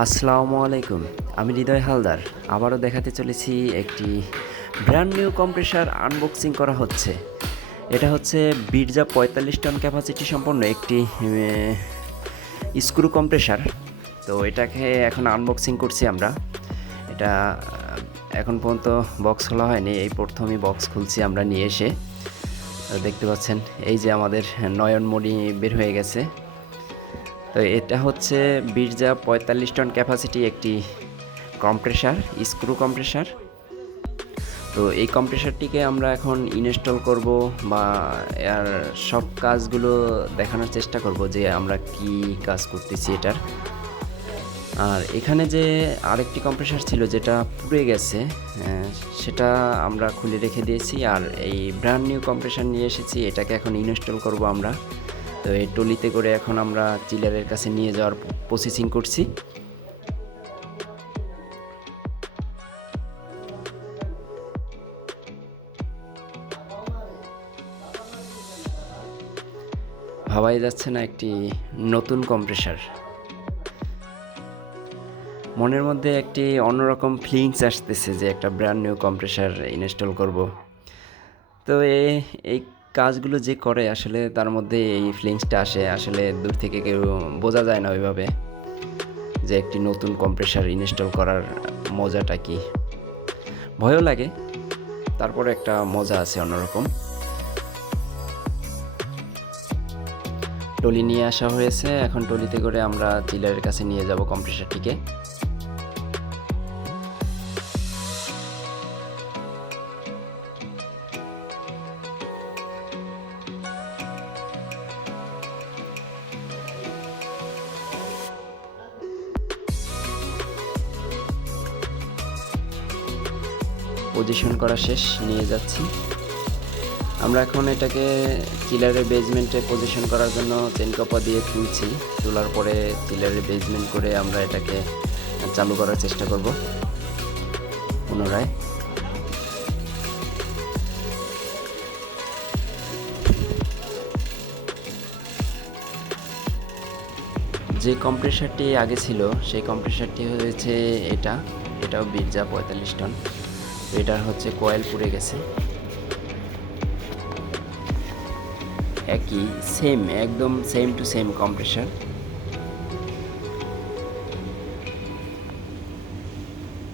আসসালামু আলাইকুম। আমি হৃদয় হালদার। আবারও দেখাতে চলেছি একটি ব্র্যান্ড নিউ কম্প্রেসার আনবক্সিং করা হচ্ছে। এটা হচ্ছে বিরজা ৪৫ টন ক্যাপাসিটি সম্পন্ন একটি স্ক্রু কম্প্রেসার। তো এটাকে এখন আনবক্সিং করছি আমরা। এটা এখন পর্যন্ত বক্স খোলা হয়নি, এই প্রথমই বক্স খুলছি আমরা নিয়ে এসে। দেখতে পাচ্ছেন এই যে আমাদের নয়নমণি বের হয়ে গেছে। তো এটা হচ্ছে বিরজা ৪৫ টন ক্যাপাসিটি একটি কম্প্রেসার, স্ক্রু কম্প্রেসার। তো এই কম্প্রেসারটিকে আমরা এখন ইনস্টল করব বা এর সব কাজগুলো দেখানোর চেষ্টা করব যে আমরা কি কাজ করতেছি এটার। আর এখানে যে আরেকটি কম্প্রেসার ছিল যেটা পুড়ে গেছে, সেটা আমরা খুলে রেখে দিয়েছি। আর এই ব্র্যান্ড নিউ কম্প্রেসার নিয়ে এসেছি, এটাকে এখন ইনস্টল করব আমরা। তো এই টলিতে করে এখন আমরা চিলারের কাছে নিয়ে যাওয়ার প্রসেসিং করছি। ভাবাই যাচ্ছে না একটি নতুন কম্প্রেসার। মনের মধ্যে একটি অন্যরকম ফিলিংস আসতেছে যে একটা ব্র্যান্ড নিউ কম্প্রেসার ইনস্টল করব। তো এই কাজগুলো যে করে আসলে তার মধ্যে এই ফিলিংসটা আসে, আসলে দূর থেকে কেউ বোঝা যায় না ওইভাবে যে একটি নতুন কম্প্রেসার ইনস্টল করার মজাটা কি। ভয়ও লাগে, তারপরে একটা মজা আছে অন্যরকম। টলি নিয়ে আসা হয়েছে, এখন টলিতে করে আমরা চিলারের কাছে নিয়ে যাব কম্প্রেসারটিকে। পজিশন করা শেষ, নিয়ে যাচ্ছি আমরা। এখন এটাকে চিলারের বেজমেন্টে পজিশন করার জন্য চেন কাপা দিয়ে তুলছি। তোলার পরে চিলারের বেজমেন্ট করে আমরা এটাকে চালু করার চেষ্টা করব পুনরায়। যে কম্প্রেসারটি আগে ছিল সেই কম্প্রেসারটি হয়েছে এটাও বিরজা ৪৫ টন। এটার হচ্ছে কয়েল পুড়ে গেছে। একই সেম, একদম সেম টু সেম কম্প্রেসার।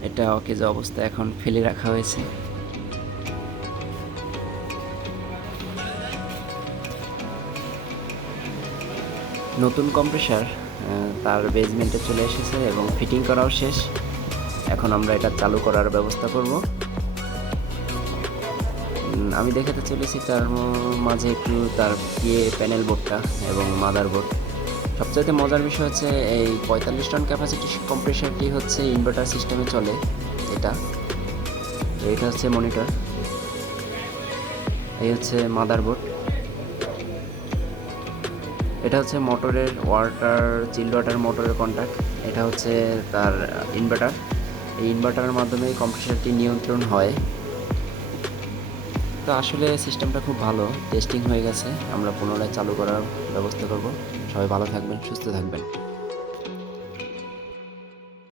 এটা অকেজ অবস্থা এখন ফেলে রাখা হয়েছে। নতুন কম্প্রেসার তার বেজমেন্টে চলে এসেছে এবং ফিটিং করাও শেষ। এখন আমরা এটা চালু করার ব্যবস্থা করব। আমি দেখাতে চলেছি তার মাঝে একটু তার প্যানেল বোর্ডটা এবং মাদার বোর্ড। সবচাইতে মজার বিষয় হচ্ছে এই ৪৫ টন ক্যাপাসিটি কম্প্রেসারটি হচ্ছে ইনভার্টার সিস্টেমে চলে। এটা হচ্ছে মনিটর, এই হচ্ছে মাদার বোর্ড। এটা হচ্ছে মোটরের চিল্ড ওয়াটার মোটরের কন্ট্যাক্ট। এটা হচ্ছে তার ইনভার্টার। এই ইনভার্টারের মাধ্যমে কম্প্রেসারটি নিয়ন্ত্রণ হয়। তো আসলে সিস্টেমটা খুব ভালো, টেস্টিং হয়ে গেছে। আমরা পুনরায় চালু করার ব্যবস্থা করব। সবাই ভালো থাকবেন, সুস্থ থাকবেন।